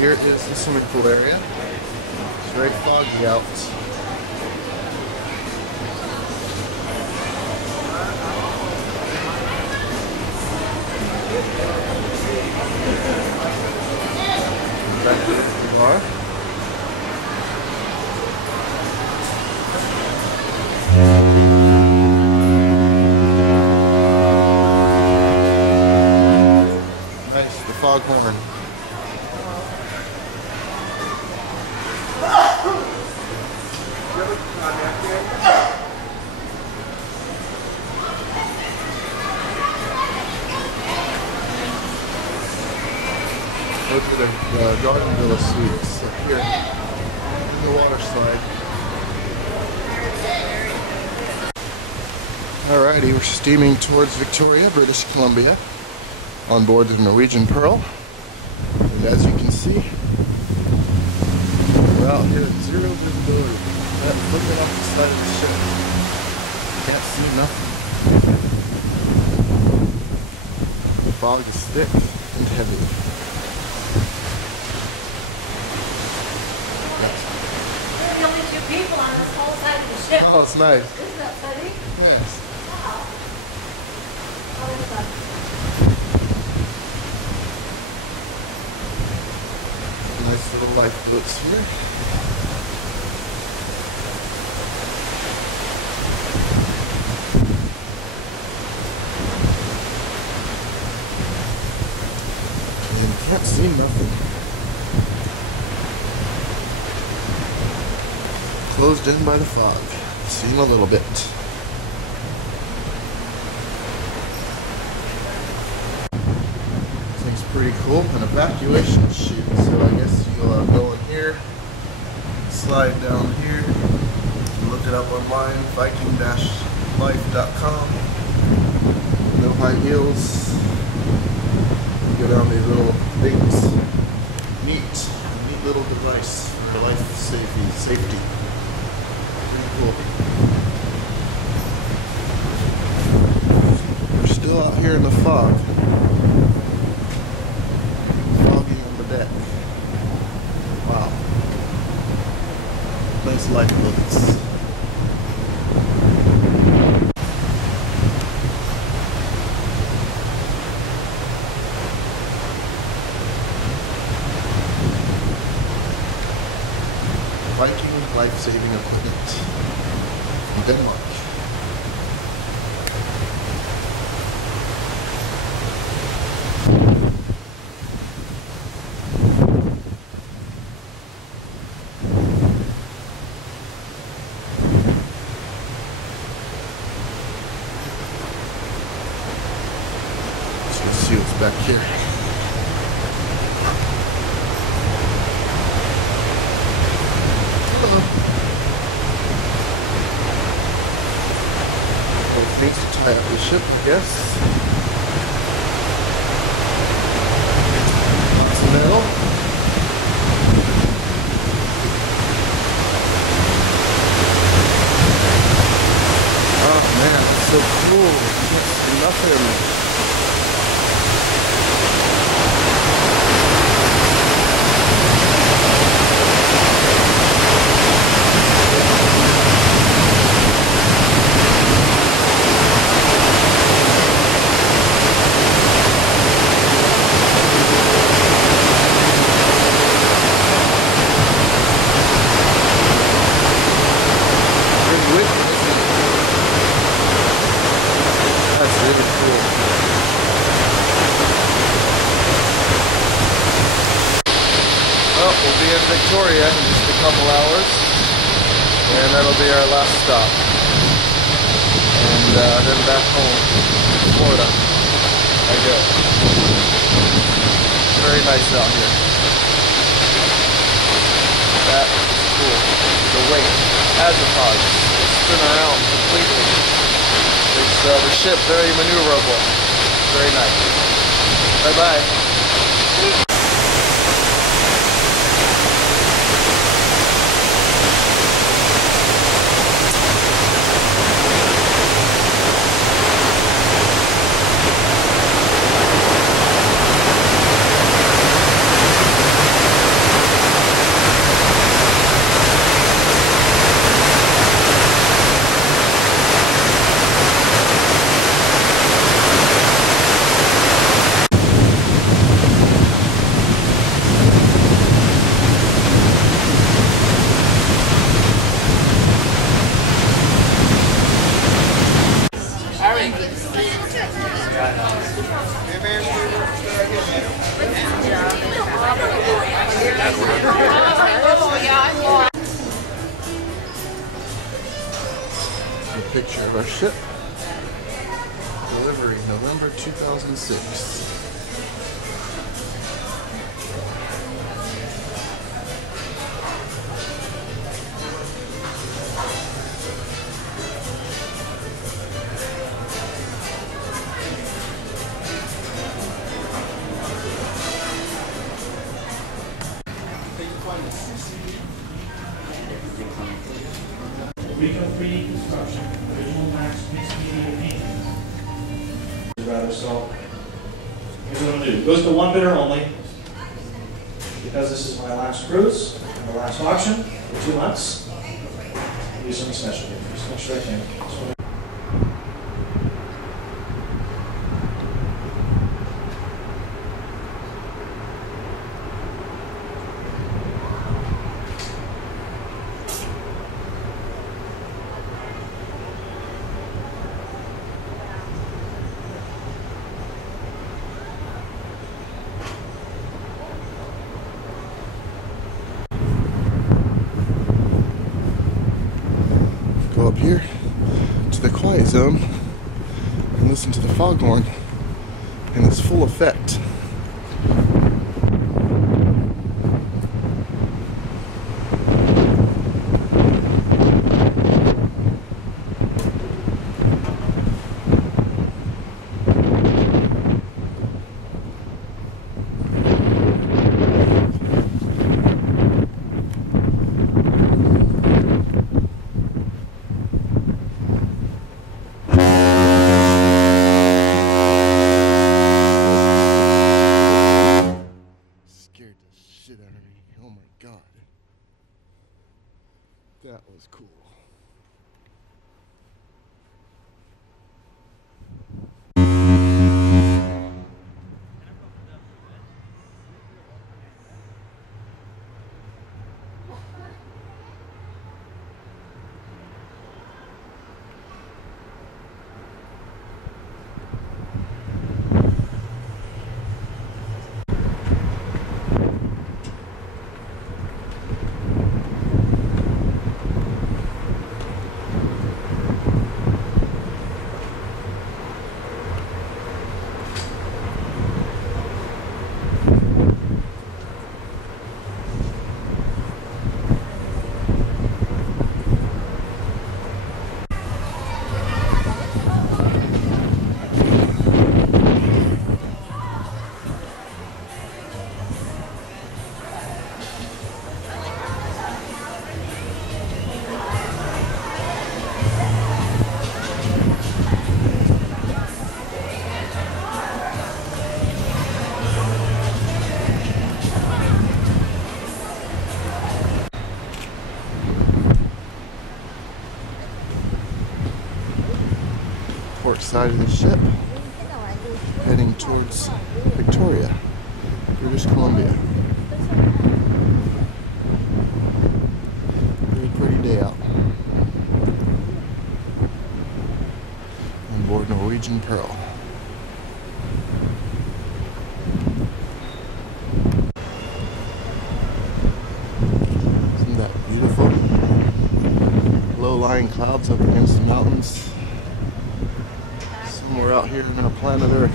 here is the swimming pool area. It's very foggy out. Back to the bar. Nice, the foghorn. Go to the Garden Villa Suites up here in the water slide. Alrighty, we're steaming towards Victoria, British Columbia, on board the Norwegian Pearl. And as you can see, we're out here at zero visibility. Looking off the side of the ship, can't see nothing. The fog is thick and heavy. We're the only two people on this whole side of the ship. Oh, it's nice. Isn't that funny? Yes. Wow. Oh, it's fun. Nice little lifeboats here. And can't see nothing. Closed in by the fog. Seeing a little bit. This thing's pretty cool. An evacuation chute. So I guess you'll go in here, slide down here, look it up online, viking-life.com. No high heels. Go down these little things. Neat little device for life safety. Cool. We're still out here in the fog. Foggy on the deck. Wow. Nice lifeboats. Viking life-saving equipment. Denmark. Let's see what's back here. Things to tie up the ship, I guess. Lots of metal. Oh man, it's so cool. You can't see nothing. Well, we'll be in Victoria in just a couple hours, and that'll be our last stop. And then back home to Florida I go. Very nice out here. That is cool. The weight has a pause. Spin around completely. It's the ship very maneuverable. Very nice. Bye bye. A picture of our ship. Delivery November 2006. Regional 3D construction, original max mixed media paintings. Rather so. Here's what I'm gonna do. It goes to one bidder only. Because this is my last cruise and the last auction for 2 months. I'll do something special here. Just make sure I can. Go up here to the quiet zone and listen to the foghorn in its full effect. That was cool. Port side of the ship, heading towards Victoria, British Columbia. Very pretty day out. On board Norwegian Pearl. Isn't that beautiful? Low-lying clouds up against the mountains. Somewhere out here on a planet Earth.